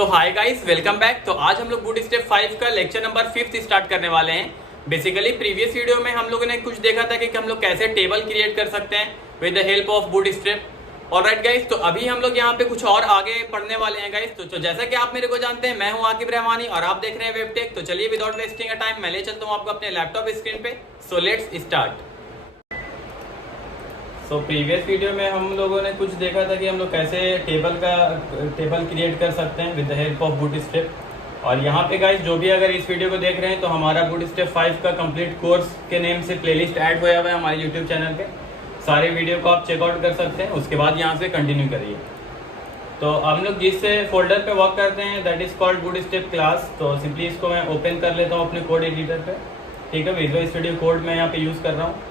सो hi guys, welcome back. तो आज हम लोग बूटस्ट्रैप 5 का लेक्चर नंबर 5 स्टार्ट करने वाले हैं। बेसिकली प्रीवियस वीडियो में हम लोगों ने कुछ देखा था कि हम लोग कैसे टेबल क्रिएट कर सकते हैं with the help of bootstrap. Alright guys, तो अभी हम लोग यहाँ पे कुछ और आगे पढ़ने वाले हैं गाइस। तो जैसा कि आप मेरे को जानते हैं, मैं हूँ आकिब रहमानी और आप देख रहे हैं वेबटेक। तो चलिए विदाउट वेस्टिंग अ टाइम मैं ले चलता हूँ आपको अपने लैपटॉप स्क्रीन पे। So let's start. तो प्रीवियस वीडियो में हम लोगों ने कुछ देखा था कि हम लोग कैसे टेबल क्रिएट कर सकते हैं with the help of bootstrap. और यहाँ पे गाइस, जो भी अगर इस वीडियो को देख रहे हैं तो हमारा बूटस्ट्रैप 5 का कंप्लीट कोर्स के नेम से प्लेलिस्ट ऐड हुआ है हमारे यूट्यूब चैनल पे। सारे वीडियो को आप चेकआउट कर सकते हैं, उसके बाद यहाँ से कंटिन्यू करिए। तो हम लोग जिस फोल्डर पे वर्क करते हैं that is called bootstrap class. तो सिंपली इसको मैं ओपन कर लेता हूँ अपने कोड एडिटर पे। ठीक है, विजुअल स्टूडियो कोड मैं यहाँ पे यूज़ कर रहा हूँ।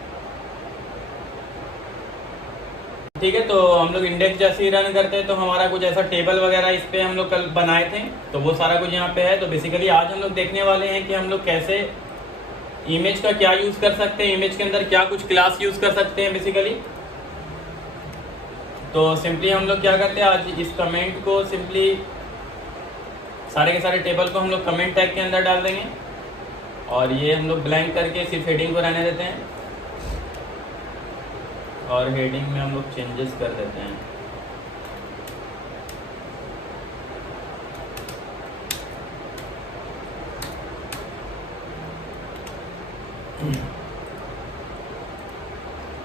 ठीक है, तो हम लोग इंडेक्स जैसे ही रन करते हैं तो हमारा कुछ ऐसा टेबल वगैरह इस पे हम लोग कल बनाए थे, तो वो सारा कुछ यहाँ पे है। तो बेसिकली आज हम लोग देखने वाले हैं कि हम लोग कैसे इमेज का क्या यूज कर सकते हैं, इमेज के अंदर क्या कुछ क्लास यूज कर सकते हैं बेसिकली। तो सिंपली हम लोग क्या करते हैं, आज इस कमेंट को सिंपली सारे के सारे टेबल को हम लोग कमेंट टैग के अंदर डाल देंगे और ये हम लोग ब्लैंक करके सिर्फ हेडिंग को रहने देते हैं और हेडिंग में हम लोग चेंजेस कर देते हैं।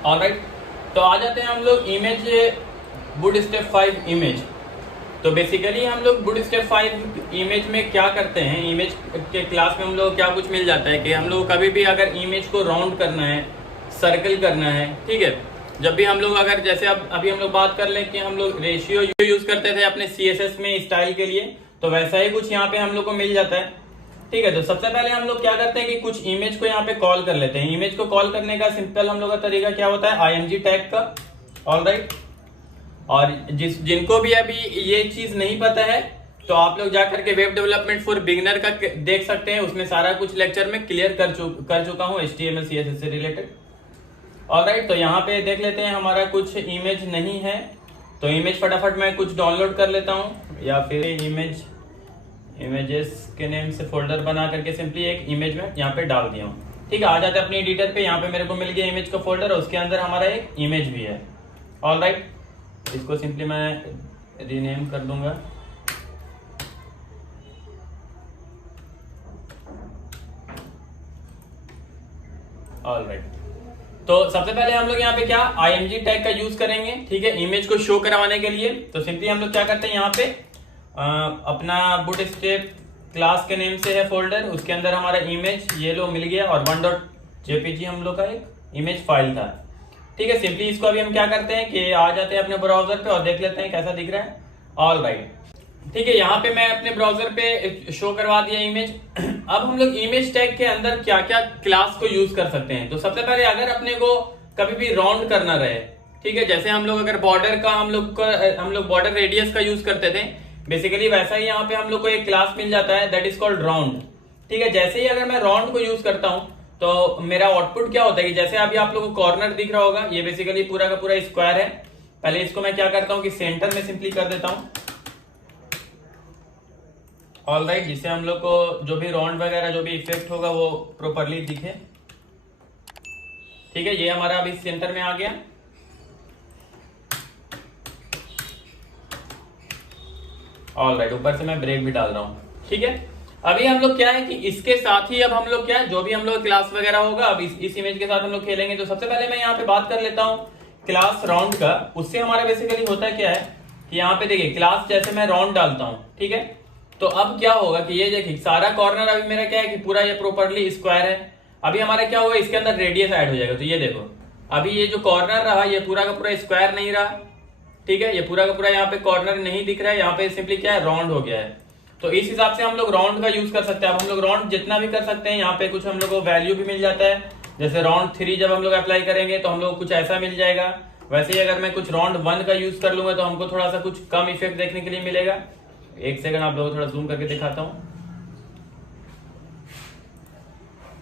ऑलराइट, तो आ जाते हैं हम लोग इमेज बूटस्ट्रैप 5 इमेज। तो बेसिकली हम लोग बूटस्ट्रैप 5 इमेज में क्या करते हैं, इमेज के क्लास में हम लोग क्या कुछ मिल जाता है कि हम लोग कभी भी अगर इमेज को राउंड करना है, सर्कल करना है, ठीक है, जब भी हम लोग अगर जैसे अब अभी हम लोग बात कर लें कि हम लोग रेशियो यूज करते थे अपने CSS में स्टाइल के लिए, तो वैसा ही कुछ यहाँ पे हम लोग को मिल जाता है। ठीक है, तो सबसे पहले हम लोग क्या करते हैं कि कुछ इमेज को यहाँ पे कॉल कर लेते हैं। इमेज को कॉल करने का सिंपल हम लोग का तरीका क्या होता है, IMG टैग का। ऑलराइट, और जिनको भी अभी ये चीज नहीं पता है तो आप लोग जाकर के वेब डेवलपमेंट फॉर बिगिनर का देख सकते हैं, उसमें सारा कुछ लेक्चर में क्लियर कर चुका हूँ HTML CSS से रिलेटेड। ऑलराइट, तो यहाँ पे देख लेते हैं हमारा कुछ इमेज नहीं है, तो इमेज फटाफट मैं कुछ डाउनलोड कर लेता हूँ या फिर इमेजेस के नेम से फोल्डर बना करके सिंपली एक इमेज में यहाँ पे डाल दिया हूँ। ठीक है, आ जाते हैं अपने एडिटर पे। यहाँ पे मेरे को मिल गया इमेज का फोल्डर और उसके अंदर हमारा एक इमेज भी है। ऑलराइट, इसको सिंपली मैं रीनेम कर दूंगा। ऑलराइट, तो सबसे पहले हम लोग यहाँ पे क्या IMG टैग का यूज करेंगे, ठीक है, इमेज को शो करवाने के लिए। तो सिंपली हम लोग क्या करते हैं, यहाँ पे अपना बूटस्ट्रैप क्लास के नेम से है फोल्डर, उसके अंदर हमारा इमेज ये लो मिल गया और 1.jpg हम लोग का एक इमेज फाइल था। ठीक है, सिंपली इसको अभी हम क्या करते हैं कि आ जाते हैं अपने ब्राउजर पे और देख लेते हैं कैसा दिख रहा है। ऑलराइट, ठीक है, यहाँ पे मैं अपने ब्राउजर पे शो करवा दिया इमेज। अब हम लोग इमेज टैग के अंदर क्या क्या क्लास को यूज कर सकते हैं। तो सबसे पहले अगर अपने को कभी भी राउंड करना रहे, ठीक है, जैसे हम लोग अगर बॉर्डर का हम लोग बॉर्डर रेडियस का यूज करते थे, बेसिकली वैसा ही यहाँ पे हम लोग को एक क्लास मिल जाता है दैट इज कॉल्ड राउंड। ठीक है, जैसे ही अगर मैं राउंड को यूज करता हूँ तो मेरा आउटपुट क्या होता है कि जैसे अभी आप लोगों को कॉर्नर दिख रहा होगा, ये बेसिकली पूरा का पूरा स्क्वायर है। पहले इसको मैं क्या करता हूँ कि सेंटर में सिंपली कर देता हूँ। ऑलराइट, जिससे हम लोग को जो भी राउंड वगैरह जो भी इफेक्ट होगा वो प्रॉपरली दिखे। ठीक है, ये हमारा अभी सेंटर में आ गया। ऑलराइट, ऊपर से मैं ब्रेक भी डाल रहा हूँ। ठीक है, अभी हम लोग क्या है कि इसके साथ ही अब हम लोग क्या है, जो भी हम लोग क्लास वगैरह होगा अब इस इमेज के साथ हम लोग खेलेंगे। तो सबसे पहले मैं यहाँ पे बात कर लेता हूँ क्लास राउंड का। उससे हमारा बेसिकली होता है क्या है कि यहाँ पे देखिए क्लास जैसे मैं राउंड डालता हूँ, ठीक है, तो अब क्या होगा कि ये देखिए सारा कॉर्नर अभी मेरा क्या है कि पूरा ये प्रॉपरली स्क्वायर है। अभी हमारा क्या होगा, इसके अंदर रेडियस ऐड हो जाएगा। तो ये देखो अभी ये जो कॉर्नर रहा ये पूरा का पूरा स्क्वायर नहीं रहा। ठीक है, ये पूरा का पूरा यहाँ पे कॉर्नर नहीं दिख रहा है, यहाँ पे सिंपली क्या है राउंड हो गया है। तो इस हिसाब से हम लोग राउंड का यूज कर सकते हैं। अब हम लोग राउंड जितना भी कर सकते हैं, यहाँ पे कुछ हम लोग को वैल्यू भी मिल जाता है। जैसे राउंड 3 जब हम लोग अप्लाई करेंगे तो हम लोग कुछ ऐसा मिल जाएगा। वैसे ही अगर मैं कुछ राउंड 1 का यूज कर लूंगा तो हमको थोड़ा सा कुछ कम इफेक्ट देखने के लिए मिलेगा। एक सेकंड आप लोगों को थोड़ा जूम करके दिखाता हूं।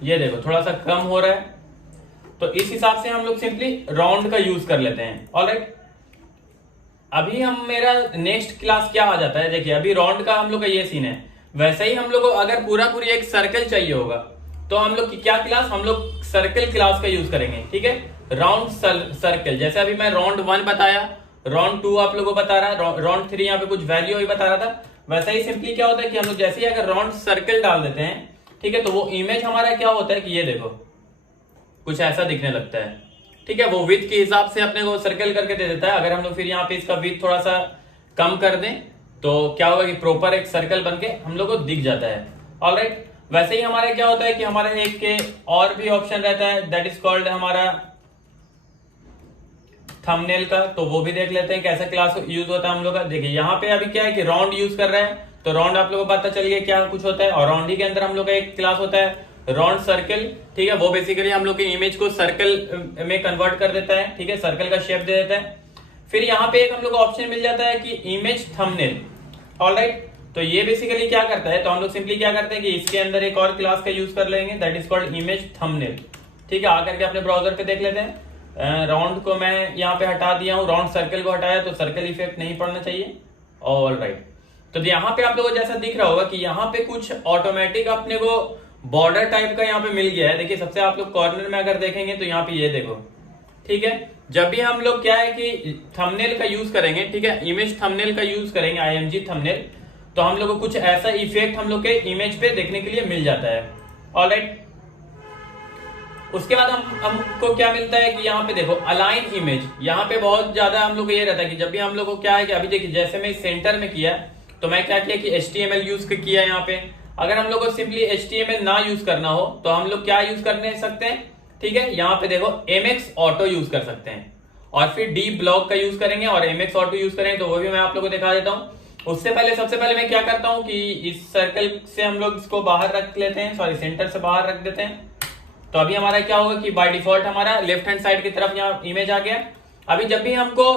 ये देखो थोड़ा सा कम हो रहा है, तो इस हिसाब से हम लोग सिंपली राउंड का यूज कर लेते हैं। ऑलराइट, अभी हम मेरा नेक्स्ट क्लास क्या आ जाता है, देखिए अभी राउंड का हम लोग का ये सीन है। वैसे ही हम लोग को अगर पूरा पूरी एक सर्कल चाहिए होगा तो हम लोग की क्या क्लास, हम लोग सर्कल क्लास का यूज करेंगे, ठीक है। राउंड सर्कल, जैसे अभी मैं राउंड 1 बताया, राउंड 2 आप लोगों को बता रहा, राउंड 3 यहाँ पे कुछ वैल्यू ही बता रहा था। वैसा ही सिंपली क्या होता है कि हम लोग जैसे ही अगर राउंड सर्कल डाल देते हैं, ठीक है, तो वो इमेज हमारा क्या होता है कि ये देखो कुछ ऐसा दिखने लगता है, ठीक है। वो विड्थ के हिसाब से अपने को सर्कल करके दे देता है। अगर हम लोग फिर यहाँ पे इसका विड्थ थोड़ा सा कम कर दें तो क्या होगा कि प्रॉपर एक सर्कल बनके हम लोग को दिख जाता है। ऑलराइट, वैसे ही हमारा क्या होता है कि हमारा एक के और भी ऑप्शन रहता है, दैट इज कॉल्ड हमारा थंबनेल का। तो वो भी देख लेते हैं कैसा क्लास यूज होता है हम लोग का। देखिए यहाँ पे अभी क्या है कि राउंड यूज कर रहे हैं, तो राउंड आप लोगों को पता चल गया क्या कुछ होता है। और राउंड ही के अंदर हम लोग का एक क्लास होता है राउंड सर्कल, ठीक है। वो बेसिकली हम लोग की इमेज को सर्कल में कन्वर्ट कर देता है, ठीक है, सर्कल का शेप दे देता है। फिर यहाँ पे एक हम लोग को ऑप्शन मिल जाता है कि इमेज थंबनेल। ऑलराइट, तो ये बेसिकली क्या करता है, तो हम लोग सिंपली क्या करते हैं कि इसके अंदर एक और क्लास का यूज कर लेंगे, that is called image thumbnail, ठीक है। आकर के अपने ब्राउजर पे देख लेते हैं। राउंड को मैं यहाँ पे हटा दिया हूँ, राउंड सर्कल को हटाया, तो सर्कल इफेक्ट नहीं पड़ना चाहिए। ऑलराइट, तो यहाँ पे आप लोगों को जैसा दिख रहा होगा कि यहाँ पे कुछ ऑटोमेटिक अपने को बॉर्डर टाइप का यहाँ पे मिल गया है। देखिए सबसे आप लोग कॉर्नर में अगर देखेंगे तो यहाँ पे ये देखो, ठीक है। जब भी हम लोग क्या है कि थंबनेल का यूज करेंगे, ठीक है, इमेज थंबनेल का यूज करेंगे, IMG थंबनेल, तो हम लोग को कुछ ऐसा इफेक्ट हम लोग के इमेज पे देखने के लिए मिल जाता है। ऑलराइट, उसके बाद हमको क्या मिलता है कि यहाँ पे देखो अलाइन इमेज। यहाँ पे बहुत ज्यादा हम लोग को ये रहता है कि जब भी हम लोग को क्या है कि अभी देखिए जैसे मैं सेंटर में किया तो मैं क्या किया कि HTML यूज किया यहाँ पे। अगर हम लोग को सिंपली HTML ना यूज करना हो तो हम लोग क्या यूज करने सकते हैं, ठीक है, यहाँ पे देखो MX ऑटो यूज कर सकते हैं और फिर D ब्लॉक का यूज करेंगे और MX ऑटो यूज करेंगे, तो वो भी मैं आप लोगों को दिखा देता हूँ। उससे पहले सबसे पहले मैं क्या करता हूँ कि इस सर्कल से हम लोग इसको बाहर रख लेते हैं, सॉरी सेंटर से बाहर रख देते हैं। तो अभी हमारा क्या होगा कि बाय डिफॉल्ट हमारा लेफ्ट हैंड साइड की तरफ यहाँ इमेज आ गया। अभी जब भी हमको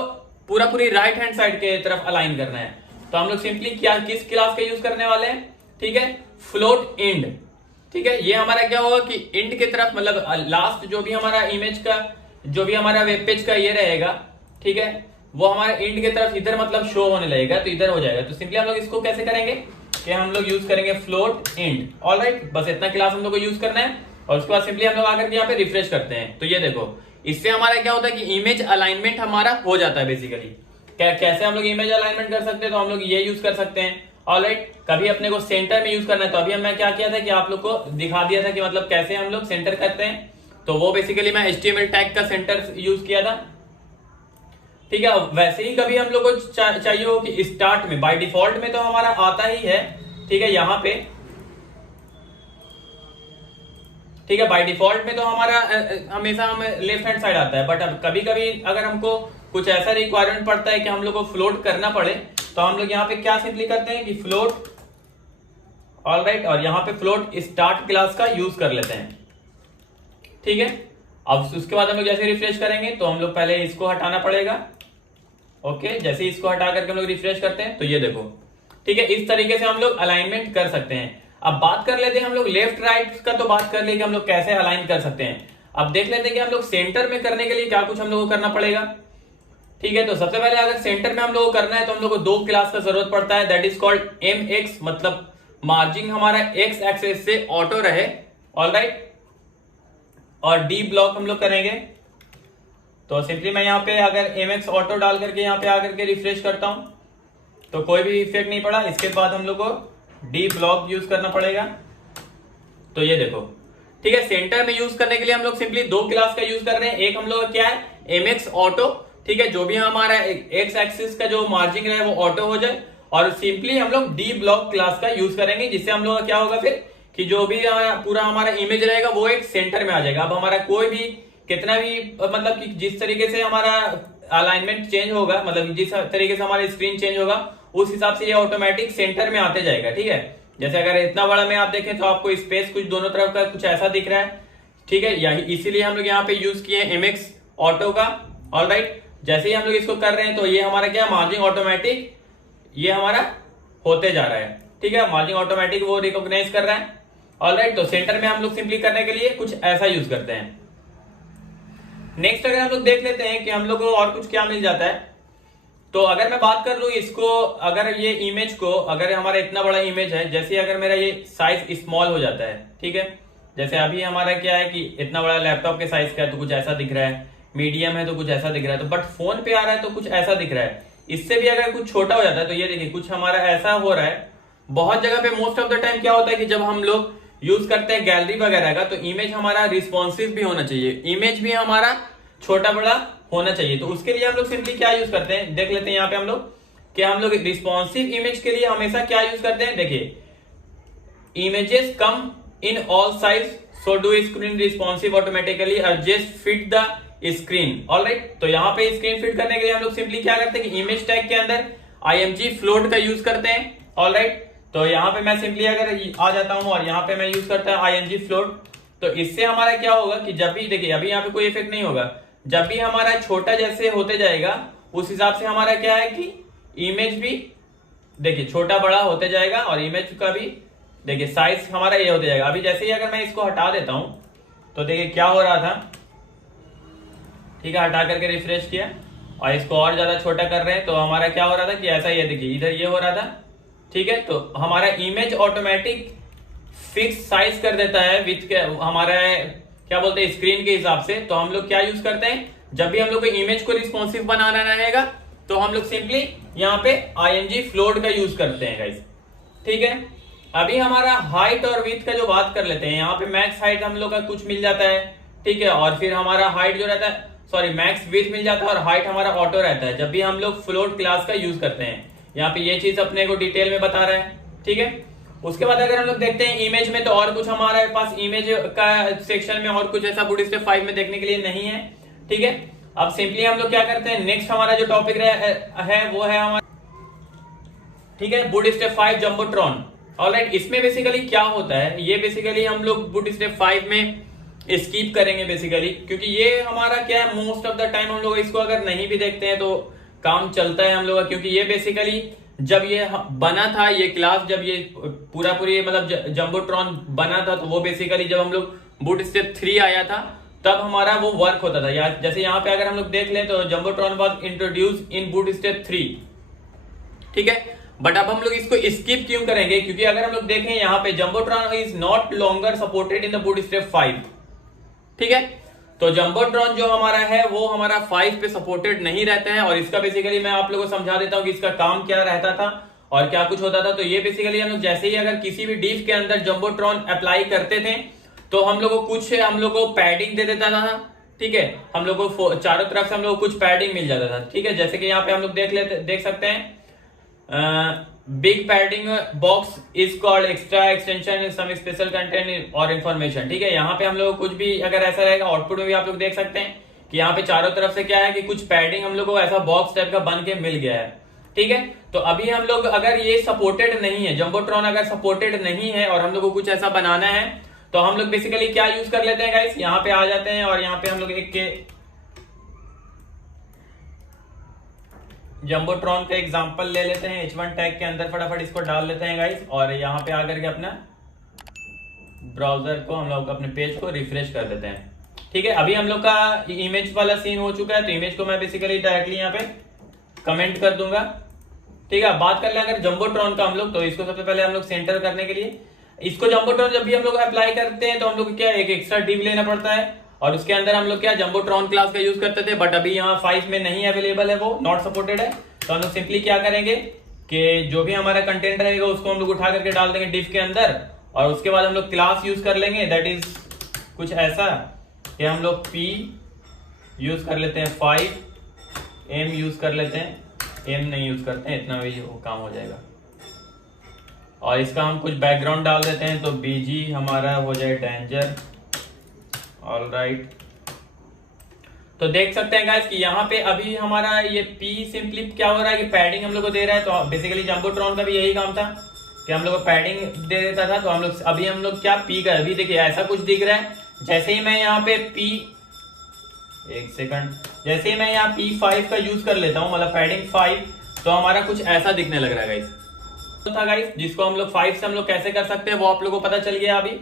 पूरी राइट हैंड साइड के तरफ अलाइन करना है तो हम लोग सिंपली क्या किस क्लास का यूज करने वाले हैं, ठीक है, फ्लोट इंड, ठीक है। ये हमारा क्या होगा कि इंड की तरफ, मतलब लास्ट जो भी हमारा इमेज का, जो भी हमारा वेब पेज का ये रहेगा, ठीक है, वो हमारा इंड की तरफ इधर मतलब शो होने लगेगा, तो इधर हो जाएगा। तो सिंपली हम लोग इसको कैसे करेंगे कि हम लोग यूज करेंगे फ्लोट इंड। ऑलराइट, बस इतना क्लास हम लोग को यूज करना है और उसके बाद सिंपली हम लोग आकर के यहाँ पे रिफ्रेश करते हैं। तो ये देखो इससे हमारा क्या होता है कि इमेज अलाइनमेंट हमारा हो जाता है। बेसिकली कैसे हम लोग इमेज अलाइनमेंट कर सकते हैं, तो हम लोग ये यूज कर सकते हैं। ऑलराइट, कभी अपने को सेंटर में यूज करना है तो अभी मैं क्या किया था कि आप लोग को दिखा दिया था कि मतलब कैसे हम लोग सेंटर करते हैं। तो वो बेसिकली मैं HTML टैग का सेंटर यूज किया था, ठीक है। वैसे ही कभी हम लोग को चाहिए हो कि स्टार्ट में, बाय डिफॉल्ट में तो हमारा आता ही है, ठीक है, यहाँ पे, ठीक है, बाय डिफॉल्ट में तो हमारा हमेशा हमें लेफ्ट हैंड साइड आता है। बट अब कभी कभी अगर हमको कुछ ऐसा रिक्वायरमेंट पड़ता है कि हम लोग को फ्लोट करना पड़े तो हम लोग यहाँ पे क्या सिंपली करते हैं कि फ्लोट, ऑलराइट, और यहाँ पे फ्लोट स्टार्ट क्लास का यूज कर लेते हैं, ठीक है। अब उसके बाद हम लोग जैसे रिफ्रेश करेंगे तो हम लोग पहले इसको हटाना पड़ेगा। ओके, जैसे इसको हटा करके हम लोग रिफ्रेश करते हैं तो ये देखो, ठीक है, इस तरीके से हम लोग अलाइनमेंट कर सकते हैं। अब बात कर लेते हैं हम लोग लेफ्ट राइट का, तो बात कर लेंगे हम लोग कैसे अलाइन कर सकते हैं। अब देख लेते हैं कि हम लोग सेंटर में करने के लिए क्या कुछ हम लोग को करना पड़ेगा, ठीक है। तो सबसे पहले अगर सेंटर में हम लोग को करना है तो हम लोग को 2 क्लास का जरूरत पड़ता है, दैट इज कॉल्ड MX, मतलब मार्जिन हमारा X एक्सेस से ऑटो रहे, ऑलराइट, और D ब्लॉक हम लोग करेंगे। तो सिंपली मैं यहाँ पे अगर MX ऑटो डाल करके यहाँ पे आकर के रिफ्रेश करता हूं तो कोई भी इफेक्ट नहीं पड़ा। इसके बाद हम लोग को D ब्लॉक यूज करना पड़ेगा। तो ये देखो, ठीक है, सेंटर में यूज करने के लिए हम लोग सिंपली 2 क्लास का यूज कर रहे हैं। एक हम लोग क्या है MX ऑटो, ठीक है, जो भी हमारा X एक्सिस का जो मार्जिन है वो ऑटो हो जाए, और सिंपली हम लोग D ब्लॉक क्लास का यूज करेंगे, जिससे हम लोग क्या होगा फिर कि जो भी पूरा हमारा इमेज रहेगा वो एक सेंटर में आ जाएगा। अब हमारा कोई भी कितना भी मतलब कि जिस तरीके से हमारा अलाइनमेंट चेंज होगा, मतलब जिस तरीके से हमारा स्क्रीन चेंज होगा उस हिसाब से ये ऑटोमेटिक सेंटर में आते जाएगा, ठीक है। जैसे अगर इतना बड़ा में आप देखें तो आपको स्पेस कुछ दोनों तरफ का कुछ ऐसा दिख रहा है, ठीक है, यही इसीलिए हम लोग यहाँ पे यूज किए MX ऑटो का। ऑलराइट, जैसे ही हम लोग इसको कर रहे हैं तो ये हमारा क्या मार्जिन ऑटोमेटिक ये हमारा होते जा रहा है, ठीक है, मार्जिन ऑटोमेटिक वो रिकॉग्नाइज कर रहा है। ऑलराइट, तो सेंटर में हम लोग सिंपली करने के लिए कुछ ऐसा यूज करते हैं। नेक्स्ट अगर हम लोग देख लेते हैं कि हम लोग को और कुछ क्या मिल जाता है, तो अगर मैं बात कर लूं इसको, अगर ये इमेज को, अगर हमारा इतना बड़ा इमेज है, जैसे अगर मेरा ये साइज स्मॉल हो जाता है, ठीक है, जैसे अभी हमारा क्या है कि इतना बड़ा लैपटॉप के साइज का है तो कुछ ऐसा दिख रहा है, मीडियम है तो कुछ ऐसा दिख रहा है, तो बट फोन पे आ रहा है तो कुछ ऐसा दिख रहा है। इससे भी अगर कुछ छोटा हो जाता है तो ये देखिए कुछ हमारा ऐसा हो रहा है। बहुत जगह पे मोस्ट ऑफ द टाइम क्या होता है कि जब हम लोग यूज करते हैं गैलरी वगैरह का, तो इमेज हमारा रिस्पॉन्सिव भी होना चाहिए, इमेज भी हमारा छोटा बड़ा होना चाहिए। तो उसके लिए हम लोग सिंपली क्या यूज करते हैं, देख लेते हैं यहाँ पे हम लोग कि हम लोग रिस्पॉन्सिव इमेज के लिए हमेशा क्या यूज करते हैं। देखिए, images come in all size, so do screen responsive automatically adjust fit the screen. Alright, तो यहाँ पे स्क्रीन फिट करने के लिए हम लोग सिंपली क्या करते हैं कि इमेज टैग के अंदर IMG फ्लोट का यूज करते हैं। ऑलराइट, तो यहाँ पे मैं सिंपली अगर आ जाता हूं और यहाँ पे मैं यूज करता हूं IMG फ्लोट, तो इससे हमारा क्या होगा कि जब भी, देखिए अभी यहाँ पे कोई इफेक्ट नहीं होगा, जब भी हमारा छोटा जैसे होते जाएगा उस हिसाब से हमारा क्या है कि इमेज भी देखिए छोटा बड़ा होते जाएगा और इमेज का भी देखिए साइज हमारा ये होते जाएगा। अभी जैसे ही अगर मैं इसको हटा देता हूं तो देखिए क्या हो रहा था, ठीक है, हटा करके रिफ्रेश किया और इसको और ज्यादा छोटा कर रहे हैं तो हमारा क्या हो रहा था कि ऐसा ही है, देखिए इधर ये हो रहा था, ठीक है। तो हमारा इमेज ऑटोमेटिक फिक्स साइज कर देता है विथ हमारा क्या बोलते हैं स्क्रीन के हिसाब से। तो हम लोग क्या यूज करते हैं, जब भी हम लोग को इमेज को रिस्पॉन्सिव बनाना रहेगा तो हम लोग सिंपली यहाँ पे IMG फ्लोट का यूज करते हैं गाइस, ठीक है। अभी हमारा हाइट और विड्थ का जो बात कर लेते हैं, यहाँ पे मैक्स हाइट हम लोग का कुछ मिल जाता है, ठीक है, और फिर हमारा हाइट जो रहता है, सॉरी मैक्स विड्थ मिल जाता है और हाइट हमारा ऑटो रहता है जब भी हम लोग फ्लोट क्लास का यूज करते हैं। यहाँ पे ये चीज अपने को डिटेल में बता रहा है, ठीक है। उसके बाद अगर हम लोग देखते हैं इमेज में, तो और कुछ हमारे पास इमेज का सेक्शन में और कुछ ऐसा बूटस्ट्रैप 5 में देखने के लिए नहीं है, ठीक है। अब सिंपली हम लोग क्या करते हैं, नेक्स्ट हमारा जो टॉपिक है वो है हमारा, ठीक है, बूटस्ट्रैप 5 जंबोट्रॉन। ऑलराइट, इसमें बेसिकली क्या होता है, ये बेसिकली हम लोग बूटस्ट्रैप 5 में स्किप करेंगे बेसिकली, क्योंकि ये हमारा क्या है, मोस्ट ऑफ द टाइम हम लोग इसको अगर नहीं भी देखते हैं तो काम चलता है हम लोग का, क्योंकि ये बेसिकली जब ये बना था, ये क्लास जब ये पूरी मतलब जंबोट्रॉन बना था, तो वो बेसिकली जब हम लोग बूटस्ट्रैप 3 आया था तब हमारा वो वर्क होता था। या जैसे यहाँ पे अगर हम लोग देख लें तो Jumbotron was introduce in bootstrap 3, ठीक है। बट अब हम लोग इसको स्किप क्यों करेंगे, क्योंकि अगर हम लोग देखें यहाँ पे Jumbotron is not longer supported in the bootstrap 5, ठीक है। तो जंबोट्रॉन जो हमारा है वो हमारा 5 पे सपोर्टेड नहीं रहता है, और इसका बेसिकली मैं आप लोगों को समझा देता हूं कि इसका काम क्या रहता था और क्या कुछ होता था। तो ये बेसिकली हम लोग जैसे ही अगर किसी भी डिव के अंदर जंबोट्रॉन अप्लाई करते थे तो हम लोग को कुछ हम लोग को पैडिंग दे देता था, ठीक है, हम लोग को चारों तरफ से हम लोग को कुछ पैडिंग मिल जाता था, ठीक है। जैसे कि यहाँ पे हम लोग देख सकते हैं, big padding box is called extra extension some special content और इन्फॉर्मेशन, ठीक है। यहाँ पे हम लोग कुछ भी अगर ऐसा रहेगा, आउटपुट में भी आप लोग देख सकते हैं कि यहाँ पे चारों तरफ से क्या है कि कुछ पैडिंग हम लोग को ऐसा बॉक्स टाइप का बन के मिल गया है, ठीक है। तो अभी हम लोग अगर ये सपोर्टेड नहीं है, जंबोट्रॉन अगर सपोर्टेड नहीं है और हम लोग को कुछ ऐसा बनाना है तो हम लोग बेसिकली क्या यूज कर लेते हैं गाइस, यहाँ पे आ जाते हैं और यहाँ पे हम लोग एक के जंबोट्रॉन का एग्जांपल ले लेते हैं, H1 टैग के अंदर फटाफट इसको डाल लेते हैं गाइस, और यहाँ पे आकर के अपना ब्राउजर को हम लोग अपने पेज को रिफ्रेश कर देते हैं, ठीक है। अभी हम लोग का इमेज वाला सीन हो चुका है, तो इमेज को मैं बेसिकली डायरेक्टली यहाँ पे कमेंट कर दूंगा, ठीक है। बात कर ले अगर जंबोट्रॉन का हम लोग, तो इसको सबसे पहले हम लोग सेंटर करने के लिए, इसको जंबोट्रॉन जब भी हम लोग अप्लाई करते हैं तो हम लोग क्या एक एक्स्ट्रा डिव लेना पड़ता है और उसके अंदर हम लोग क्या जंबोट्रॉन क्लास का यूज करते थे, बट अभी यहाँ 5 में नहीं अवेलेबल है, वो नॉट सपोर्टेड है। तो हम लोग सिंपली क्या करेंगे कि जो भी हमारा कंटेंट रहेगा उसको हम लोग उठा करके डाल देंगे डिव के अंदर, और उसके बाद हम लोग क्लास यूज कर लेंगे, दैट इज कुछ ऐसा कि हम लोग P यूज कर लेते हैं 5, M यूज कर लेते हैं, M नहीं यूज करते हैं, इतना भी वो काम हो जाएगा, और इसका हम कुछ बैकग्राउंड डाल देते हैं, तो BG हमारा हो जाए डेंजर। ऑलराइट, तो देख सकते हैं गाइस कि यहाँ पे अभी हमारा ये P सिंपली क्या हो रहा है कि पैडिंग हम लोग को दे रहा है। तो बेसिकली जंबोट्रॉन का भी यही काम था कि हम लोग को पैडिंग दे देता था। तो हम लोग अभी हम लोग क्या P का, अभी देखिए ऐसा कुछ दिख रहा है, जैसे ही मैं यहाँ पे P, एक सेकंड, जैसे ही मैं यहाँ P5 का यूज कर लेता हूँ, मतलब पैडिंग 5, तो हमारा कुछ ऐसा दिखने लग रहा है गाइस। तो था गाइस जिसको हम लोग 5 से हम लोग कैसे कर सकते हैं वो आप लोगों को पता चल गया अभी।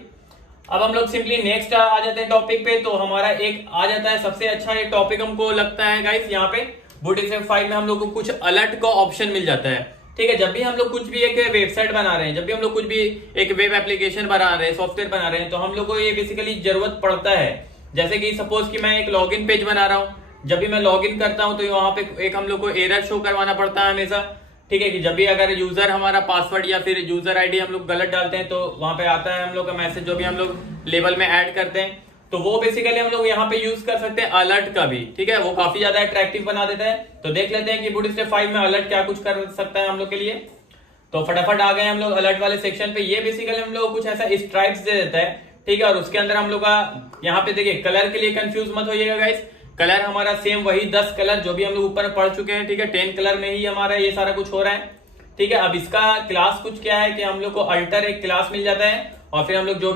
अब हम लोग सिंपली नेक्स्ट आ जाते हैं टॉपिक पे। तो हमारा एक आ जाता है सबसे अच्छा एक टॉपिक हमको लगता है गाइस यहाँ पे बूटस्ट्रैप 5 में हम लोग को कुछ अलर्ट का ऑप्शन मिल जाता है। ठीक है, जब भी हम लोग कुछ भी एक वेबसाइट बना रहे हैं, जब भी हम लोग कुछ भी एक वेब एप्लीकेशन बना रहे हैं, सॉफ्टवेयर बना रहे हैं, तो हम लोग को ये बेसिकली जरूरत पड़ता है। जैसे कि सपोज कि मैं एक लॉगिन पेज बना रहा हूँ, जब भी मैं लॉगिन करता हूँ तो वहां पे एक हम लोग को एरर शो करवाना पड़ता है हमेशा। ठीक है, कि जब भी अगर यूजर हमारा पासवर्ड या फिर यूजर आईडी हम लोग गलत डालते हैं तो वहां पे आता है हम लोग का मैसेज, जो भी हम लोग लेवल में ऐड करते हैं, तो वो बेसिकली हम लोग यहाँ पे यूज कर सकते हैं अलर्ट का भी। ठीक है, वो काफी ज्यादा अट्रैक्टिव बना देता है। तो देख लेते हैं कि बूटस्ट्रैप 5 में अलर्ट क्या कुछ कर सकता है हम लोग के लिए। तो फटाफट आ गए हम लोग अलर्ट वाले सेक्शन पे। ये बेसिकली हम लोग कुछ ऐसा स्ट्राइप्स दे देता है। ठीक है, और उसके अंदर हम लोग का यहाँ पे देखिए कलर के लिए कंफ्यूज मत होइएगा गाइस, कलर हमारा सेम वही 10 कलर जो भी हम लोग ऊपर पढ़ चुके हैं। ठीक है, 10 कलर में ही हमारा ये सारा कुछ हो रहा है। ठीक है, अब इसका क्लास कुछ क्या है कि हम लोग को अल्टर एक क्लास मिल जाता है, और फिर हम लोग जो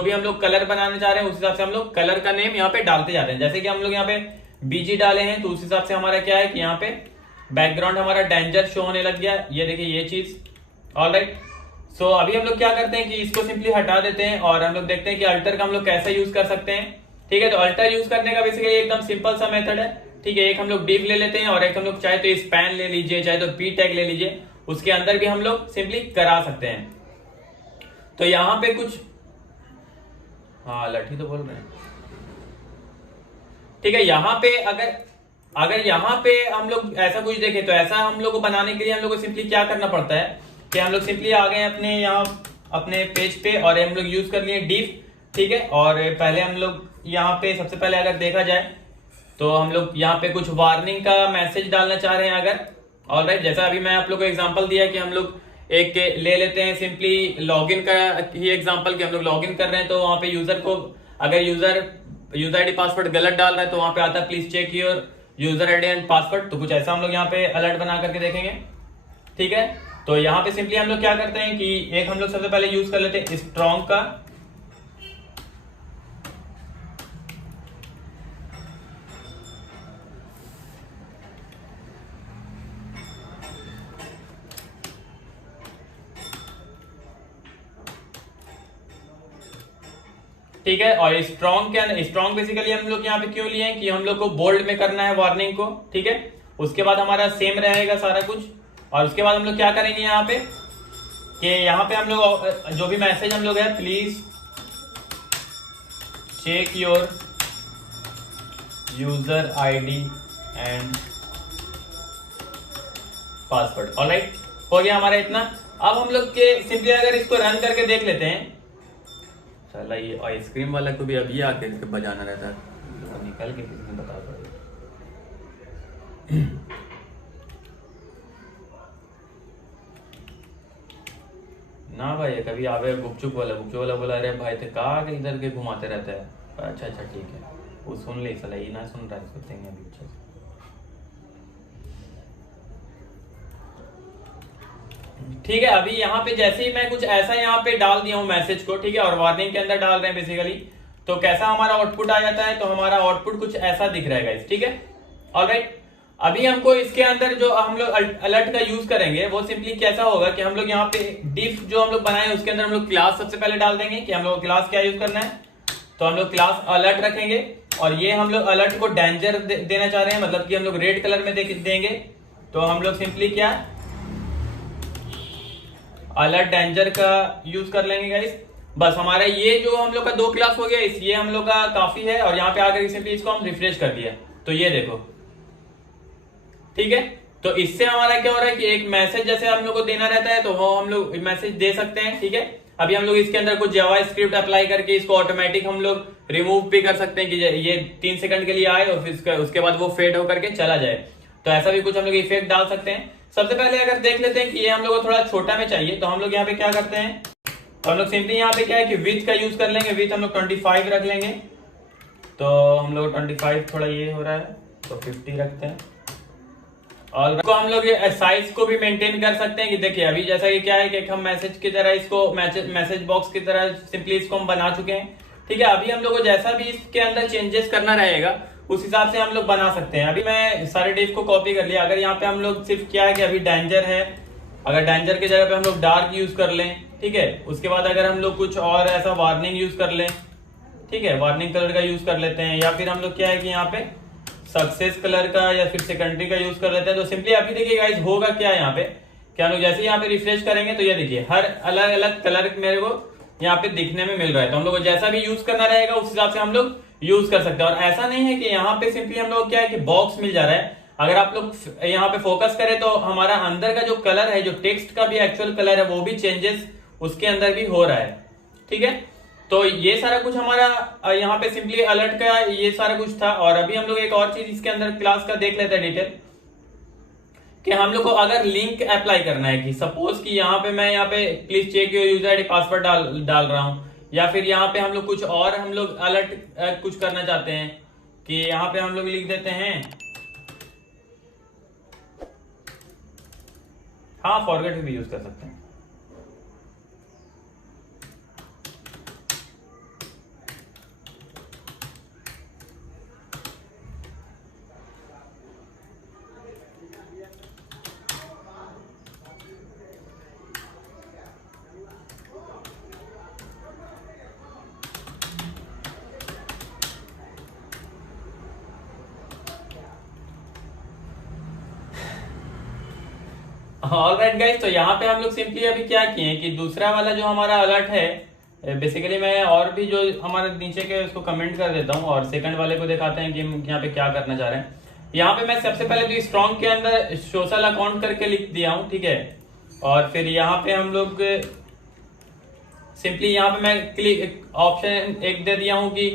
भी हम लोग कलर बनाने जा रहे हैं उस हिसाब से हम लोग कलर का नेम यहाँ पे डालते जाते हैं। जैसे कि हम लोग यहाँ पे बीजी डाले हैं, तो उस हिसाब से हमारा क्या है कि यहाँ पे बैकग्राउंड हमारा डेंजर शो होने लग गया। ये देखिए ये चीज। ऑलराइट, सो अभी हम लोग क्या करते हैं कि इसको सिंपली हटा देते हैं और हम लोग देखते हैं कि अल्टर का हम लोग कैसे यूज कर सकते हैं। ठीक है, तो अल्टर यूज करने का बेसिकली एकदम सिंपल सा मेथड है। ठीक है, एक हम लोग div ले लेते हैं और एक हम लोग चाहे तो स्पैन ले लीजिए, चाहे तो p टैग ले लीजिए, उसके अंदर भी हम लोग सिंपली करा सकते हैं। तो यहाँ पे कुछ, हाँ लठी तो बोल रहे हैं। ठीक है, यहाँ पे अगर यहाँ पे हम लोग ऐसा कुछ देखें तो ऐसा हम लोग को बनाने के लिए हम लोग को सिंपली क्या करना पड़ता है कि हम लोग सिंपली आ गए अपने यहाँ अपने पेज पे और हम लोग यूज कर लिए div। ठीक है, और पहले हम लोग यहाँ पे सबसे पहले अगर देखा जाए तो हम लोग यहाँ पे कुछ वार्निंग का मैसेज डालना चाह रहे हैं अगर। ऑलराइट, जैसा अभी मैं आप लोग को एग्जांपल दिया कि हम लोग एक ले लेते हैं सिंपली लॉगिन का ही एग्जांपल कि हम लोग लॉगिन कर रहे हैं, तो वहां पे यूजर को अगर यूजर आईडी पासवर्ड गलत डाल रहा है तो वहां पे आता है please check your user ID and password. तो कुछ ऐसा हम लोग यहाँ पे अलर्ट बना करके देखेंगे। ठीक है, तो यहाँ पे सिंपली हम लोग क्या करते हैं कि एक हम लोग सबसे पहले यूज कर लेते हैं स्ट्रॉन्ग का। ठीक है, और स्ट्रॉन्ग बेसिकली हम लोग यहाँ पे क्यों लिए हैं कि हम लोग को बोल्ड में करना है वार्निंग को। ठीक है, उसके बाद हमारा सेम रहेगा सारा कुछ, और उसके बाद हम लोग क्या करेंगे यहाँ पे कि यहाँ पे हम लोग जो भी मैसेज हम लोग है please check your user ID and password. Alright, हो गया हमारा इतना। अब हम लोग के सिंपली अगर इसको रन करके देख लेते हैं, चला ये आइसक्रीम वाला को भी अभी आके बजाना रहता है, तो निकल के किसी ने बता दो। ना भाई कभी आवे गुपचुप वाला बोला अरे भाई थे कहा के इधर के घुमाते रहता है। अच्छा ठीक है, वो सुन ले, सला ये ना सुन रहा है, इसको देंगे अभी अच्छा से। ठीक है, अभी यहाँ पे जैसे ही मैं कुछ ऐसा यहाँ पे डाल दिया हूँ मैसेज को। ठीक है, और वार्निंग के अंदर डाल रहे हैं बेसिकली, तो कैसा हमारा आउटपुट आ जाता है, तो हमारा आउटपुट कुछ ऐसा दिख रहा है गाइस। ठीक है, ऑलराइट, अभी हमको इसके अंदर जो हम लोग अलर्ट का यूज करेंगे वो सिंपली कैसा होगा कि हम लोग यहाँ पे div जो हम लोग बनाए उसके अंदर हम लोग क्लास सबसे पहले डाल देंगे कि हम लोग क्लास क्या यूज करना है। तो हम लोग क्लास अलर्ट रखेंगे, और ये हम लोग अलर्ट को डेंजर देना चाह रहे हैं, मतलब कि हम लोग रेड कलर में देंगे। तो हम लोग सिंपली क्या अलर्ट डेंजर का यूज कर लेंगे गाइस। बस हमारा ये जो हम लोग का 2 क्लास हो गया, ये हम लोग का काफी है। और यहाँ पे आकर सिंपली इसको हम रिफ्रेश कर दिया, तो ये देखो। ठीक है, तो इससे हमारा क्या हो रहा है कि एक मैसेज जैसे हम लोग को देना रहता है तो वो हम लोग मैसेज दे सकते हैं। ठीक है, अभी हम लोग इसके अंदर कुछ जावास्क्रिप्ट अप्लाई करके इसको ऑटोमेटिक हम लोग रिमूव भी कर सकते हैं कि ये 3 सेकंड के लिए आए और फिर उसके बाद वो फेड होकर के चला जाए। तो ऐसा भी कुछ हम लोग इफेक्ट डाल सकते हैं। सबसे पहले अगर देख लेते हैं कि ये हम लोग को थोड़ा छोटा में चाहिए, तो हम लोग यहाँ पे क्या करते हैं, तो हम लोग सिंपली यहाँ पे क्या है कि विथ का यूज कर लेंगे। विथ हम लोग 25 रख लेंगे, तो हम लोग 25 थोड़ा ये हो रहा है तो 50 रखते हैं। और हम लोग साइज को भी मेंटेन कर सकते हैं कि देखिए अभी जैसा कि क्या है कि हम मैसेज की तरह इसको मैसेज बॉक्स की तरह सिंपली इसको हम बना चुके हैं। ठीक है, अभी हम लोग को जैसा भी इसके अंदर चेंजेस करना रहेगा उस हिसाब से हम लोग बना सकते हैं। अभी मैं सारे डिव को कॉपी कर लिया। अगर यहाँ पे हम लोग सिर्फ क्या है कि अभी डेंजर है, अगर डेंजर की जगह पे हम लोग डार्क यूज कर लें। ठीक है, उसके बाद अगर हम लोग कुछ और ऐसा वार्निंग यूज कर लें, ठीक है, वार्निंग कलर का यूज कर लेते हैं, या फिर हम लोग क्या है कि यहाँ पे सक्सेस कलर का या फिर सेकेंडरी का यूज कर लेते हैं। तो सिंपली अभी देखिए गाइस होगा क्या यहाँ पे, क्या हम लोग जैसे यहाँ पे रिफ्रेश करेंगे तो ये देखिए हर अलग अलग कलर मेरे को यहाँ पे दिखने में मिल रहा है। तो हम लोग को जैसा भी यूज करना रहेगा उस हिसाब से हम लोग यूज कर सकते हैं। और ऐसा नहीं है कि यहाँ पे सिंपली हम लोग क्या है कि बॉक्स मिल जा रहा है। अगर आप लोग यहाँ पे फोकस करें तो हमारा अंदर का जो कलर है, जो टेक्स्ट का भी एक्चुअल कलर है, वो भी चेंजेस उसके अंदर भी हो रहा है। ठीक है, तो ये सारा कुछ हमारा यहाँ पे सिंपली अलर्ट का ये सारा कुछ था। और अभी हम लोग एक और चीज इसके अंदर क्लास का देख लेते हैं डिटेल, कि हम लोग को अगर लिंक अप्लाई करना है कि सपोज कि यहाँ पे मैं यहाँ पे please check your user ID password डाल रहा हूँ, या फिर यहाँ पे हम लोग कुछ और हम लोग अलर्ट कुछ करना चाहते हैं कि यहाँ पे हम लोग लिख देते हैं, हाँ फॉरगेट भी यूज कर सकते हैं। ऑलराइट गाइस, तो यहाँ पे हम लोग सिंपली अभी क्या किए हैं कि दूसरा वाला जो हमारा अलर्ट है, बेसिकली मैं और भी जो हमारे नीचे के उसको कमेंट कर देता हूँ और सेकंड वाले को दिखाते हैं कि हम यहाँ पे क्या करना चाह रहे हैं। यहाँ पे मैं सबसे पहले तो स्ट्रॉन्ग के अंदर सोशल अकाउंट करके लिख दिया हूँ, ठीक है। और फिर यहाँ पे हम लोग सिंपली यहाँ पे मैं क्लिक ऑप्शन एक दे दिया हूँ कि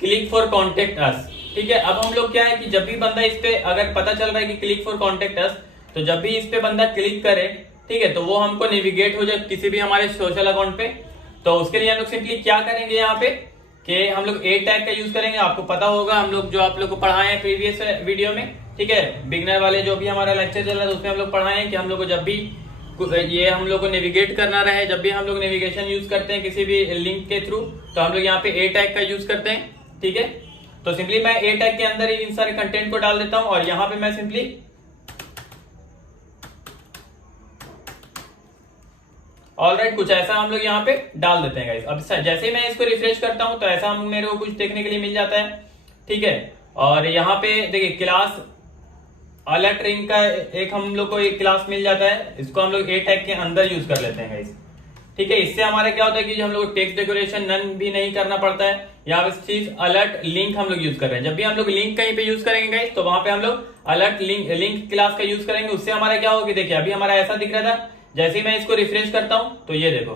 क्लिक फॉर कॉन्टेक्ट अस, ठीक है। अब हम लोग क्या है कि जब भी बंदा इस पे अगर पता चल रहा है कि क्लिक फॉर कॉन्टेक्ट अस, तो जब भी इस पे बंदा क्लिक करे, ठीक है, तो वो हमको नेविगेट हो जाए किसी भी हमारे सोशल अकाउंट पे। तो उसके लिए हम लोग सिंपली क्या करेंगे यहाँ पे कि हम लोग ए टैग का यूज करेंगे। आपको पता होगा हम लोग जो आप लोग को पढ़ाए हैं प्रीवियस वीडियो में, ठीक है, बिगनर वाले जो भी हमारा लेक्चर चल रहा है उसमें हम लोग पढ़ाए हैं कि हम लोग को जब भी ये हम लोग को नेविगेट करना रहे, जब भी हम लोग नेविगेशन यूज करते हैं किसी भी लिंक के थ्रू, तो हम लोग यहाँ पे ए टैग का यूज करते हैं, ठीक है। तो सिंपली मैं ए टैग के अंदर ही इन सारे कंटेंट को डाल देता हूँ और यहाँ पे मैं सिंपली ऑलराइट कुछ ऐसा हम लोग यहाँ पे डाल देते हैं गाइस। अब जैसे ही मैं इसको रिफ्रेश करता हूं तो ऐसा मेरे को कुछ देखने के लिए मिल जाता है, ठीक है। और यहाँ पे देखिए क्लास अलर्ट रिंग का एक हम लोग को एक क्लास मिल जाता है, इसको हम लोग ए टैग के अंदर यूज कर लेते हैं गाइस, ठीक है। इससे हमारा क्या होता है कि हम लोग टेक्स्ट डेकोरेशन नन भी नहीं करना पड़ता है। यहाँ पे चीज अलर्ट लिंक हम लोग यूज कर रहे हैं। जब भी हम लोग लिंक कहीं पे यूज करेंगे गाइस तो वहां पे हम लोग अलर्ट लिंक क्लास का यूज करेंगे। उससे हमारा क्या होगा, देखिए अभी हमारा ऐसा दिख रहा था, जैसे ही मैं इसको रिफ्रेश करता हूं तो ये देखो,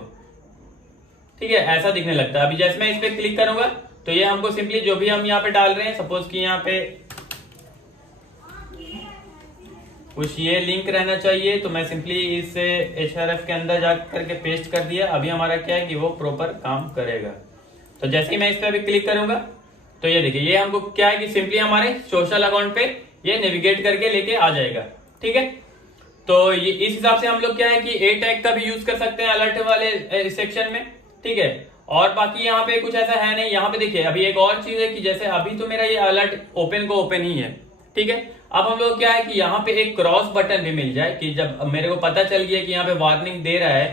ठीक है, ऐसा दिखने लगता है। अभी जैसे मैं इस पे क्लिक करूंगा तो ये हमको सिंपली जो भी हम यहाँ पे डाल रहे हैं, सपोज कि यहाँ पे कुछ ये लिंक रहना चाहिए, तो मैं सिंपली इस HRF के अंदर जा करके पेस्ट कर दिया। अभी हमारा क्या है कि वो प्रॉपर काम करेगा। तो जैसे ही मैं इस पे अभी क्लिक करूंगा तो ये देखिए ये हमको क्या है कि सिंपली हमारे सोशल अकाउंट पे ये नेविगेट करके लेके आ जाएगा, ठीक है। तो ये इस हिसाब से हम लोग क्या है कि ए टैग का भी यूज कर सकते हैं अलर्ट वाले सेक्शन में, ठीक है। और बाकी यहाँ पे कुछ ऐसा है नहीं। यहाँ पे देखिए अभी एक और चीज है कि जैसे अभी तो मेरा ये अलर्ट ओपन को ओपन ही है, ठीक है। अब हम लोग क्या है कि यहाँ पे एक क्रॉस बटन भी मिल जाए कि जब मेरे को पता चल गया कि यहाँ पे वार्निंग दे रहा है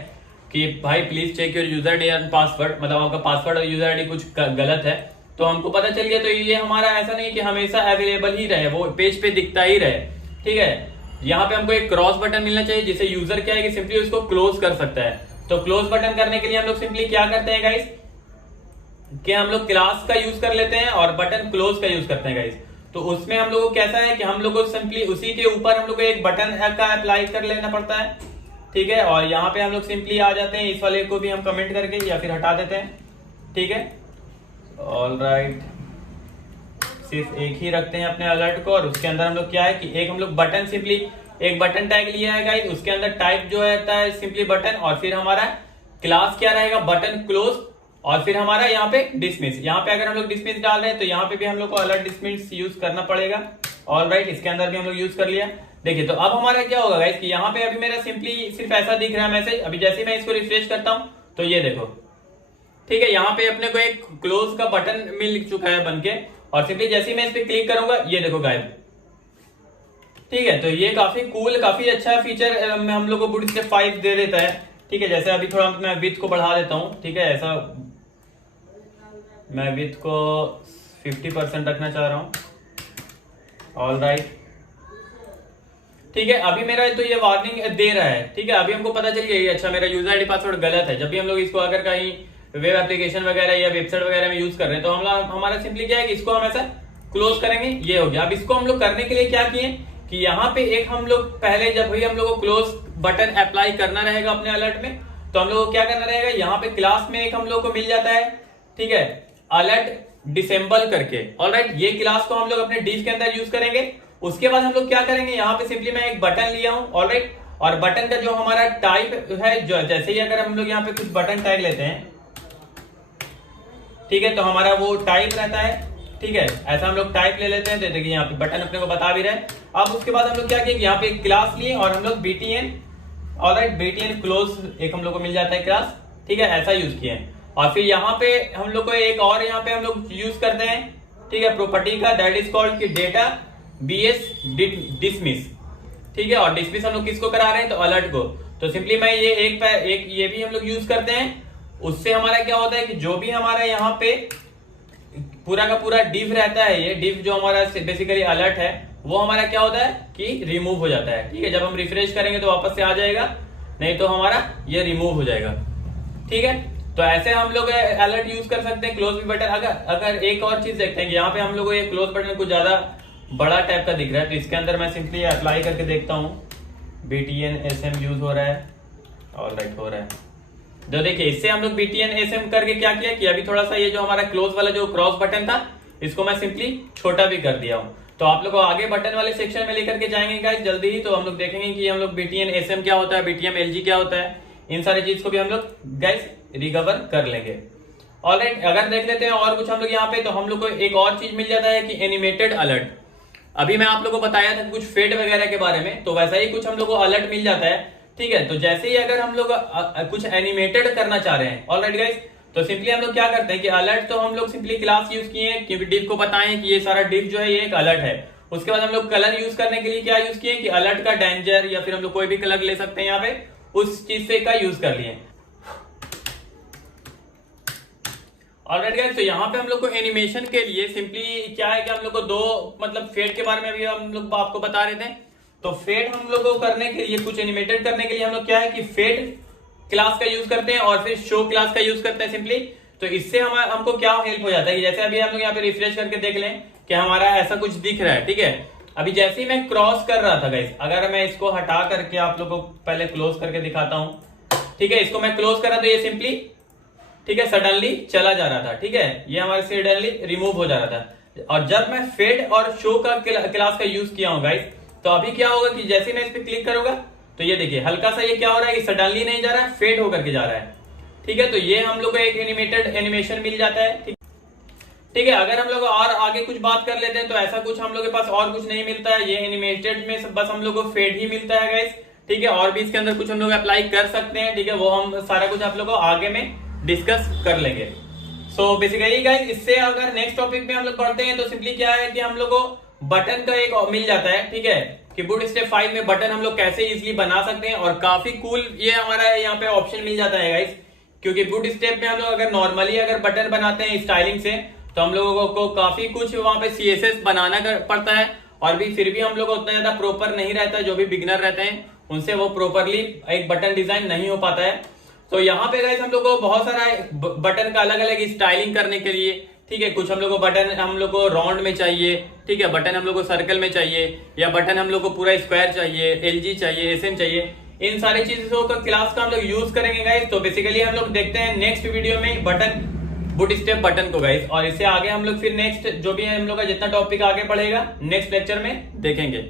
कि भाई please check your user ID and password, मतलब आपका पासवर्ड और यूजर आईडी कुछ गलत है, तो हमको पता चल गया। तो ये हमारा ऐसा नहीं कि हमेशा अवेलेबल ही रहे, वो पेज पे दिखता ही रहे, ठीक है। यहाँ पे हमको एक क्रॉस बटन मिलना चाहिए जिसे यूजर क्या है कि सिंपली उसको क्लोज कर सकता है। तो क्लोज बटन करने के लिए हम लोग सिंपली क्या करते हैं गाइस कि हम लोग क्लास का यूज कर लेते हैं और बटन क्लोज का यूज करते हैं गाइस। तो उसमें हम लोग को कैसा है कि हम लोग को सिंपली उसी के ऊपर हम लोग को एक बटन का अप्लाई कर लेना पड़ता है, ठीक है। और यहाँ पे हम लोग सिंपली आ जाते हैं, इस वाले को भी हम कमेंट करके या फिर हटा देते हैं, ठीक है। ऑलराइट, सिर्फ एक ही रखते हैं अपने अलर्ट को और उसके अंदर हम लोग क्या है कि एक हम लोग बटन सिंपली एक बटन टैग लिया है गाइस, उसके अंदर टाइप जो है सिंपली बटन और फिर हमारा क्लास क्या रहेगा बटन क्लोज और फिर हमारा यहाँ पे डिसमिस। यहाँ पे अगर हम लोग डिसमिस डाल रहे हैं तो यहाँ पे भी हम लोग को अलर्ट डिसमिस यूज करना पड़ेगा। ऑलराइट, इसके अंदर भी हम लोग यूज कर लिया। देखिए तो अब हमारा क्या होगा गाइस कि यहाँ पे अभी मेरा सिंपली सिर्फ ऐसा दिख रहा है मैसेज। अभी जैसे मैं इसको रिफ्रेश करता हूँ तो ये देखो, ठीक है, यहाँ पे अपने को एक क्लोज का बटन मिल चुका है बनके और सिंपली जैसे ही मैं इस पे क्लिक करूंगा ये देखो गायब, ठीक है। तो ये काफी कूल काफी अच्छा फीचर हम लोग को बूट स्ट्रैप 5 दे देता है, ठीक है। जैसे अभी थोड़ा मैं विड्थ को बढ़ा देता हूँ, ठीक है, ऐसा मैं विड्थ को 50% रखना चाह रहा हूँ, ऑल राइट, ठीक है। अभी मेरा तो ये वार्निंग दे रहा है, ठीक है। अभी हमको पता चल गया अच्छा मेरा यूजर आईडी पासवर्ड गलत है। जब भी हम लोग इसको अगर कहीं वेब एप्लीकेशन वगैरह या वेबसाइट वगैरह में यूज कर रहे हैं तो हम हमारा सिंपली क्या है कि इसको हम ऐसा क्लोज करेंगे, ये हो गया। अब इसको हम लोग करने के लिए क्या किए कि यहाँ पे एक हम लोग पहले जब भी हम लोग को क्लोज बटन अप्लाई करना रहेगा अपने अलर्ट में, तो हम लोग को क्या करना रहेगा, यहाँ पे क्लास में एक हम लोग को मिल जाता है, ठीक है, अलर्ट डिसेंबल करके। ऑलराइट, ये क्लास को हम लोग अपने डिफ के अंदर यूज करेंगे। उसके बाद हम लोग क्या करेंगे, यहाँ पे सिंपली मैं एक बटन लिया हूं, ऑलराइट, और बटन का जो हमारा टाइप है, जो जैसे ही अगर हम लोग यहाँ पे कुछ बटन टैग लेते हैं, ठीक है, तो हमारा वो टाइप रहता है, ठीक है, ऐसा हम लोग टाइप ले लेते हैं। तो देखिए यहाँ पे बटन अपने को बता भी रहा है। अब उसके बाद हम लोग क्या किए, यहाँ पे एक क्लास लिए और हम लोग BTN, ऑलराइट, BTN क्लोज एक हम लोग को मिल जाता है क्लास, ठीक है, ऐसा यूज किए। और फिर यहाँ पे हम लोग को एक और यहाँ पे हम लोग यूज करते हैं, ठीक है, प्रॉपर्टी का, दैट इज कॉल्ड की डेटा BS डिसमिस, ठीक है। और डिसमिस हम लोग किसको करा रहे हैं, तो अलर्ट को। तो सिंपली मैं ये एक ये भी हम लोग यूज करते हैं। उससे हमारा क्या होता है कि जो भी हमारा यहाँ पे पूरा का पूरा डिव रहता है, ये डिव जो हमारा बेसिकली अलर्ट है, वो हमारा क्या होता है कि रिमूव हो जाता है, ठीक है। जब हम रिफ्रेश करेंगे तो वापस से आ जाएगा, नहीं तो हमारा ये रिमूव हो जाएगा, ठीक है। तो ऐसे हम लोग अलर्ट यूज कर सकते हैं, क्लोज भी बटन। अगर एक और चीज देखते हैं कि यहाँ पे हम लोग ये क्लोज बटन कुछ ज्यादा बड़ा टाइप का दिख रहा है, तो इसके अंदर मैं सिंपली अप्लाई करके देखता हूँ, BTN SM यूज हो रहा है, ऑलराइट, हो रहा है। तो देखिए इससे हम लोग BTN SM करके क्या किया कि अभी थोड़ा सा ये जो हमारा क्लोज वाला जो क्रॉस बटन था, इसको मैं सिंपली छोटा भी कर दिया हूँ। तो आप लोग आगे बटन वाले सेक्शन में लेकर के जाएंगे गाइस जल्दी ही, तो हम लोग देखेंगे कि हम लोग BTN SM क्या होता है, BTN LG क्या होता है, इन सारी चीज को भी हम लोग गाइस रिकवर कर लेंगे। ऑलराइट, अगर देख लेते हैं और कुछ हम लोग यहाँ पे, तो हम लोग को एक और चीज मिल जाता है कि एनिमेटेड अलर्ट। अभी मैं आप लोगों को बताया था कुछ फेड वगैरह के बारे में, तो वैसा ही कुछ हम लोग को अलर्ट मिल जाता है, ठीक है। तो जैसे ही अगर हम लोग कुछ एनिमेटेड करना चाह रहे हैं, ऑलराइट गाइस, तो सिंपली हम लोग क्या करते हैं कि अलर्ट तो हम लोग सिंपली क्लास यूज किए हैं, क्योंकि डिव को बताएं कि ये सारा डिव जो है ये एक अलर्ट है। उसके बाद हम लोग कलर यूज करने के लिए क्या यूज किए कि अलर्ट का डेंजर, या फिर हम लोग कोई भी कलर ले सकते हैं यहाँ पे, उस चीज से का यूज कर लिए। ऑलराइट गाइस, तो यहाँ पे हम लोग को एनिमेशन के लिए सिंपली क्या है कि हम लोग को दो मतलब फेड के बारे में अभी हम लोग आपको बता रहे थे। तो फेड हम लोग को करने के लिए, कुछ एनिमेटेड करने के लिए हम लोग क्या है कि फेड क्लास का यूज करते हैं और फिर शो क्लास का यूज करते हैं सिंपली। तो इससे हमको क्या हेल्प हो जाता है कि जैसे अभी हम लोग यहाँ पे रिफ्रेश करके देख लें कि हमारा ऐसा कुछ दिख रहा है, ठीक है। अभी जैसे ही मैं क्रॉस कर रहा था गाइस, अगर मैं इसको हटा करके आप लोग को पहले क्लोज करके दिखाता हूं, ठीक है, इसको मैं क्लोज करा तो ये सिंपली, ठीक है, सडनली चला जा रहा था, ठीक है, ये हमारे सडनली रिमूव हो जा रहा था। और जब मैं फेड और शो का क्लास का यूज किया हूं गाइस, तो अभी क्या होगा कि जैसे मैं इस पे क्लिक करूंगा तो ये देखिए हल्का सा ये क्या हो रहा है कि सडनली नहीं जा रहा है, फेड होकर के जा रहा है, ठीक है। तो ये हम लोग को एक एनिमेटेड एनिमेशन मिल जाता है, ठीक है। अगर हम लोग और आगे कुछ बात कर लेते हैं तो ऐसा कुछ हम लोग के पास और कुछ नहीं मिलता है, ये एनिमेटेड में बस हम लोग को फेड ही मिलता है गाइस, ठीक है। और भी इसके अंदर कुछ हम लोग अप्लाई कर सकते हैं, ठीक है, वो हम सारा कुछ आप लोग को आगे में डिस्कस कर लेंगे। सो बेसिकली गाइस, इससे अगर नेक्स्ट टॉपिक में हम लोग पढ़ते हैं तो सिंपली क्या है कि हम लोग को बटन का एक मिल जाता है, ठीक है, कि बूटस्ट्रैप 5 में बटन हम लोग कैसे इजीली बना सकते हैं। और काफी कूल ये हमारा यहाँ पे ऑप्शन मिल जाता है गाइस, क्योंकि बूटस्ट्रैप में हम लोग अगर नॉर्मली अगर बटन बनाते हैं स्टाइलिंग से, तो हम लोगों को काफी कुछ वहां पे CSS बनाना पड़ता है, और भी फिर भी हम लोग उतना ज्यादा प्रॉपर नहीं रहता है। जो भी बिगिनर रहते हैं उनसे वो प्रॉपरली एक बटन डिजाइन नहीं हो पाता है। तो यहाँ पे गाइस हम लोग को बहुत सारा बटन का अलग अलग स्टाइलिंग करने के लिए, ठीक है, कुछ हम लोग को बटन हम लोग को राउंड में चाहिए, ठीक है, बटन हम लोग को सर्कल में चाहिए, या बटन हम लोग को पूरा स्क्वायर चाहिए, LG चाहिए, SM चाहिए, इन सारी चीजों का क्लास का हम लोग यूज करेंगे गाइस। तो बेसिकली हम लोग देखते हैं नेक्स्ट वीडियो में बटन, बूटस्ट्रैप बटन को गाइस, और इससे आगे हम लोग फिर नेक्स्ट जो भी हम लोग का जितना टॉपिक आगे पढ़ेगा नेक्स्ट लेक्चर में देखेंगे।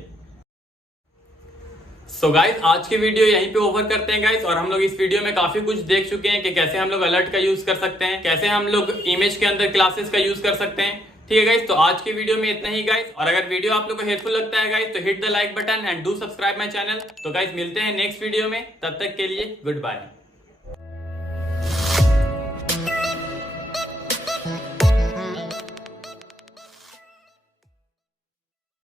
सो गाइस, आज की वीडियो यहीं पे ओवर करते हैं गाइस, और हम लोग इस वीडियो में काफी कुछ देख चुके हैं कि कैसे हम लोग अलर्ट का यूज कर सकते हैं, कैसे हम लोग इमेज के अंदर क्लासेस का यूज कर सकते हैं, ठीक है गाइस। तो आज की वीडियो में इतना ही गाइस, और अगर वीडियो आप लोग को हेल्पफुल लगता है गाइस तो hit the like button and do subscribe my channel. तो गाइस मिलते हैं नेक्स्ट वीडियो में, तब तक के लिए गुड बाय।